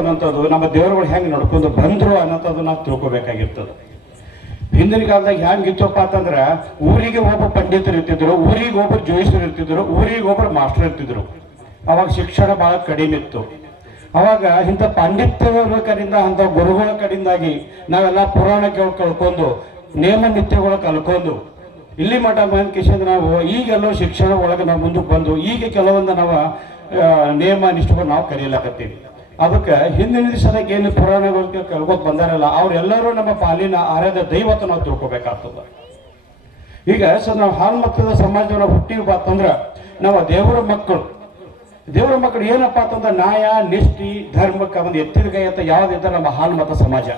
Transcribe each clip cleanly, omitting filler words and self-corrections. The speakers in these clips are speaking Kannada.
ಅನ್ನೋಂಥದ್ದು ನಮ್ಮ ದೇವರುಗಳು ಹೆಂಗೆ ನಡ್ಕೊಂಡು ಬಂದ್ರು ಅನ್ನೋಂಥದ್ದು ನಾವು ತಿಳ್ಕೊಬೇಕಾಗಿರ್ತದೆ. ಹಿಂದಿನ ಕಾಲದಾಗ ಹೆಂಗಿತ್ತಪ್ಪ ಅಂತಂದ್ರೆ ಊರಿಗೆ ಒಬ್ಬ ಪಂಡಿತರು ಇರ್ತಿದ್ರು, ಊರಿಗೆ ಒಬ್ಬರು ಜೋಯಿಸರು ಇರ್ತಿದ್ರು, ಊರಿಗೆ ಒಬ್ಬರು ಮಾಸ್ಟರ್ ಇರ್ತಿದ್ರು. ಅವಾಗ ಶಿಕ್ಷಣ ಬಹಳ ಕಡಿಮೆ ಇತ್ತು. ಅವಾಗ ಇಂಥ ಪಾಂಡಿತ್ಯಗಳ ಕಡೆಯಿಂದ ಅಂಥ ಗುರುಗಳ ಕಡೆಯಿಂದಾಗಿ ನಾವೆಲ್ಲ ಪುರಾಣ ಕಳ್ಕೊಂಡು ನೇಮ ನಿತ್ಯಗಳು ಕಲ್ಕೊಂಡು ಇಲ್ಲಿ ಮಠ ಬಂದ ನಾವು ಈಗೆಲ್ಲೋ ಶಿಕ್ಷಣ ಒಳಗೆ ನಾವು ಮುಂದಕ್ಕೆ ಬಂದು ಈಗ ಕೆಲವೊಂದು ನಾವು ನೇಮ ನಿಷ್ಠೆಗಳು ನಾವು ಕಲಿಯಲಾಕತ್ತೀವಿ. ಅದಕ್ಕೆ ಹಿಂದಿನ ದಿವಸದಾಗ ಏನು ಪುರಾಣಗಳು ಕಲ್ಕೋತ್ ಬಂದಾರಲ್ಲ ಅವರೆಲ್ಲರೂ ನಮ್ಮ ಪಾಲಿನ ಆರಾಧ್ಯ ದೈವತ ನಾವು ತಿಳ್ಕೊಬೇಕಾಗ್ತದ. ಈಗ ನಾವು ಹಾಲ್ಮತದ ಸಮಾಜವನ್ನು ಹುಟ್ಟಿವಿ ಅಂತಂದ್ರೆ ನಾವು ದೇವರ ಮಕ್ಕಳು ಏನಪ್ಪಾ ಅಂತಂದ್ರೆ ನ್ಯಾಯ ನಿಷ್ಠಿ ಧರ್ಮಕ್ಕೆ ಒಂದು ಎತ್ತಿದ ಕೈ ಅಂತ ಯಾವ್ದಿದ್ದ ನಮ್ಮ ಹಾಲ್ಮತ ಸಮಾಜ.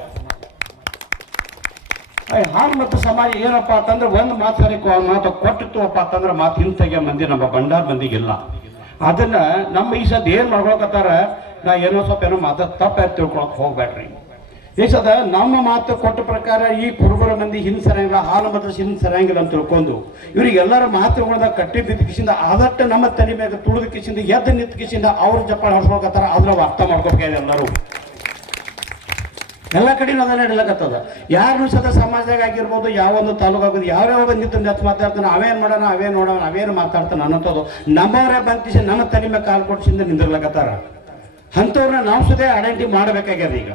ಹಾಲ್ಮತ ಸಮಾಜ ಏನಪ್ಪಾ ಅಂತಂದ್ರೆ ಒಂದು ಮಾತು ಕೊಟ್ಟಿತ್ತುವಪ್ಪ ಅಂತಂದ್ರೆ ಮಾತು ಹಿಂತೆಗೆ ಮಂದಿ ನಮ್ಮ ಬಂಡಾರ ಮಂದಿಗಿಲ್ಲ. ಅದನ್ನ ನಮ್ಮ ಈ ಸದ್ ಏನ್ ಮಾಡ್ಕೊಳಕತ್ತಾರ, ನಾ ಏನೋ ಸ್ವಲ್ಪ ಏನೋ ತಪ್ಪ ತಿಳ್ಕೊಳಕ್ ಹೋಗ್ಬೇಡ್ರಿ. ಈ ಸದ ನಮ್ಮ ಮಾತು ಕೊಟ್ಟ ಪ್ರಕಾರ ಈ ಕುರುಬರ ಮಂದಿ ಹಿಂದ್ ಸರಿಯಂಗಿಲ್ಲ, ಹಾಲು ಮತ್ತು ಹಿಂದ್ ಸರಿಯಂಗಿಲ್ಲ ಅಂತ ತಿಳ್ಕೊಂಡು ಇವ್ರಿಗೆಲ್ಲರ ಮಾತುಗಳನ್ನ ಕಟ್ಟಿ ಬಿದ್ದ ಆದಷ್ಟು ನಮ್ಮ ತಲೆ ಮೇಲೆ ತುಳಿದ ಕಿಸಿಂದ ಎದ್ದು ನಿಂತ ಕಿಸಿಂದ ಅವ್ರ ಜಪ್ಪಾಳ ಹಡ್ಸ್ಕೊಳಕತ್ತಾರ. ಅದ್ರ ಅರ್ಥ ಮಾಡ್ಕೋಬೇಕಾಗಿದೆ ಎಲ್ಲರೂ. ಎಲ್ಲ ಕಡೆನೂ ಅದನ್ನ ನಡೀಲಕತ್ತದ. ಯಾರನ್ನು ಸದ ಸಮಾಜದಾಗ ಆಗಿರ್ಬೋದು, ಯಾವೊಂದು ತಾಲೂಕು ಆಗೋದು ಯಾವ್ಯಾವ ನಿಂತು ಮಾತಾಡ್ತಾನೆ, ಅವೇನ್ ಮಾಡೋಣ ಅವೇನ್ ನೋಡೋಣ ಅವೇನು ಮಾತಾಡ್ತಾನೆ ಅನ್ನೋದು ನಮ್ಮವರೇ ಬಂತಿಸಿ ನಮ್ಮ ತಲೆ ಮೇಲೆ ಕಾಲು ಕೊಡ್ಸಿಂದ ನಿಂದಿರ್ಲಕತ್ತಾರ. ಅಂಥವ್ರನ್ನ ನಾವು ಸುದೇ ಐಡೆಂಟಿಟಿ ಮಾಡಬೇಕಾಗ್ಯದ. ಈಗ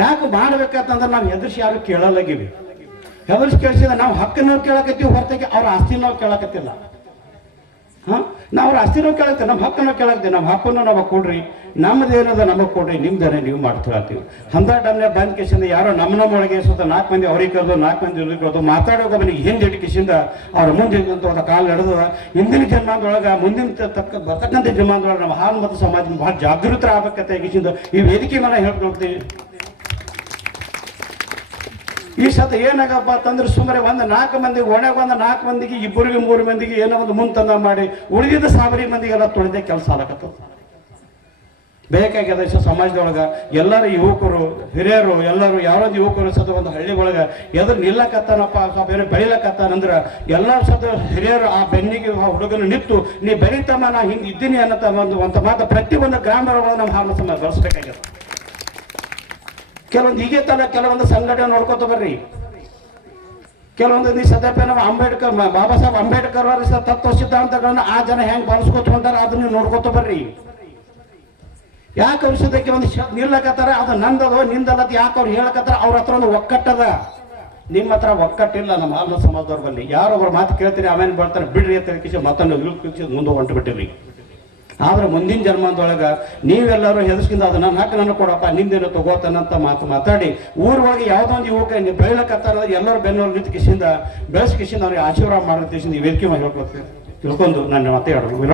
ಯಾಕೆ ಮಾಡ್ಬೇಕಂತಂದ್ರೆ ನಾವು ಹೆದರ್ಸಿ ಯಾರು ಕೇಳಲಾಗಿವಿ. ಹೆದರ್ಸಿ ಕೇಳಿಸಿದ ನಾವು ಹಕ್ಕನ್ನು ಕೇಳಕತ್ತೀವಿ ಹೊರತಾಗಿ ಅವ್ರ ಆಸ್ತಿ ನಾವು ಕೇಳಕತ್ತಿಲ್ಲ. ನಾವು ಅವ್ರ ಆಸ್ತಿನೂ ಕೇಳಕ್ತೀವಿ, ನಮ್ಮ ಹಕ್ಕನ್ನು ಕೇಳಕ್ತೀವಿ. ನಮ್ಮ ಹಕ್ಕನ್ನು ನಮಗೆ ಕೊಡ್ರಿ, ನಮ್ಮದೇನದ ನಮಗೆ ಕೊಡ್ರಿ, ನಿಮ್ದೇನೆ ನೀವು ಮಾಡ್ತೀವಿ. ಅಂತ ಟೈಮ್ನಾಗ ಬಂದ ಕಿಸಿಂದ ಯಾರೋ ನಮ್ಮ ಒಳಗೆ ಸುತ್ತ 4 ಮಂದಿ ಅವ್ರಿಗೆ ಕರೆದು 4 ಮಂದಿ ಇವ್ರಿಗೆ ಕರೆದು ಮಾತಾಡೋಕೆ ಮನೆಗೆ ಹಿಂದೆ ಕಿಸಿಂದ ಅವ್ರ ಮುಂದೆ ಒಂದು ಕಾಲು ನಡೆದ. ಹಿಂದಿನ ಜನ್ಮಾನದೊಳಗೆ ಮುಂದಿನ ಬರ್ತಕ್ಕಂಥ ಜನ್ಮಾನದೊಳಗೆ ನಮ್ಮ ಹಾಲು ಮತ್ತು ಸಮಾಜ ಬಹಳ ಜಾಗೃತರ ಆಗ್ಬೇಕಂತ ಕಿಸಿಂದ ಈ ವೇದಿಕೆ ಮೇಲೆ ಹೇಳ್ಕೊಳ್ತೀವಿ. ಈ ಸತ ಏನಾಗಪ್ಪ ಅಂತಂದ್ರೆ ಸುಮ್ಮನೆ ಒಂದು 4 ಮಂದಿಗೆ ಒಣಗ ಒಂದು 4 ಮಂದಿಗೆ 2-3 ಮಂದಿಗೆ ಏನೋ ಒಂದು ಮುಂತಂದ ಮಾಡಿ ಉಳಿದಿದ್ದ 1000 ಮಂದಿಗೆಲ್ಲ ತೊಳೆದೇ ಕೆಲಸ ಆಗತ್ತದ. ಬೇಕಾಗ್ಯದ ಸಮಾಜದೊಳಗೆ ಎಲ್ಲರೂ ಯುವಕರು ಹಿರಿಯರು ಎಲ್ಲರೂ ಯಾರೊಂದು ಯುವಕರು ಸತ ಒಂದು ಹಳ್ಳಿ ಒಳಗೆ ಎದುರು ನಿಲ್ಲಕತ್ತಾನಪ್ಪ ಸ್ವಲ್ಪ ಏನೋ ಬೆಳಿಲಕತ್ತಾನಂದ್ರೆ ಎಲ್ಲರೂ ಸತ ಹಿರಿಯರು ಆ ಬೆನ್ನಿಗೆ ಹುಡುಗನ ನಿಂತು ನೀ ಬೆಳಿತಮ್ಮ ನಾ ಹಿಂಗೆ ಇದ್ದೀನಿ ಅನ್ನತ್ತ ಒಂದು ಮಾತು ಪ್ರತಿಯೊಂದು ಗ್ರಾಮದೊಳಗೆ ನಮ್ಮ ಹಾಲು ಸಮಾಜ ಬಳಸ್ಬೇಕಾಗ್ಯದ. ಕೆಲವೊಂದು ಹೀಗೆ ತನ ಕೆಲವೊಂದು ಸಂಘಟನೆ ನೋಡ್ಕೋತ ಬರ್ರಿ. ಕೆಲವೊಂದು ಈ ಸದ್ಯಪ್ಪ ನಮ್ಮ ಅಂಬೇಡ್ಕರ್ ಬಾಬಾ ಸಾಹೇಬ್ ಅಂಬೇಡ್ಕರ್ ಅವರ ತತ್ವ ಸಿದ್ಧಾಂತಗಳನ್ನ ಆ ಜನ ಹೆಂಗ್ ಬಳಸ್ಕೊತ ಹೊಂಟಾರ ಅದನ್ನ ನೋಡ್ಕೋತ ಬರ್ರಿ. ಯಾಕೆ ಔಷಧಕ್ಕೆ ಒಂದು ನಿಲ್ಲಕತ್ತಾರ, ಅದು ನಂದದು ನಿಂದಲ್ಲ ಯಾಕೆ ಅವ್ರು ಹೇಳಕತ್ತಾರ. ಅವ್ರ ಹತ್ರ ಒಂದು ಒಕ್ಕಟ್ಟದ, ನಿಮ್ಮ ಹತ್ರ ಒಕ್ಕಟ್ಟಿಲ್ಲ. ನಮ್ಮ ಹಾಲು ಸಮಾಜದವ್ರ ಬಲ್ಲಿ ಯಾರೊಬ್ಬರು ಮಾತು ಕೇಳ್ತೀರಿ ಆಮೇಲೆ ಬರ್ತಾರೆ ಬಿಡ್ರಿ ಅಂತ ಹೇಳಿ ಮತ್ತೊಂದು ಮುಂದೆ ಹೊಂಟು ಬಿಟ್ಟಿರಿ. ಆದ್ರೆ ಮುಂದಿನ ಜನ್ಮದೊಳಗೆ ನೀವೆಲ್ಲರೂ ಹೆದರ್ಸ್ಕಿಂದ ಅದು ನನ್ನ ಹಕ್ಕು ನನಗೆ ಕೊಡಪ್ಪ ನಿಮ್ದೇನೋ ತಗೋತಾನಂತ ಮಾತಾಡಿ ಊರೊಳಗೆ ಯಾವುದೋ ಒಂದು ಯುವಕ ಬೆಳಕತ್ತಾರ ಎಲ್ಲರೂ ಬೆನ್ನೋರು ನಿಂತು ಕಿಸಿಂದ ಬೆಳೆಸಿ ಕಿಸಿಂದ ಅವ್ರಿಗೆ ಆಶೀರ್ವಾದ ಮಾಡೋ ಈ ವೇದಿಕೆ ಮಾಡಿ ಹೇಳ್ಕೊಳ್ತೀವಿ ತಿಳ್ಕೊಂಡು ನಾನು ಮಾತಾಡೋದು.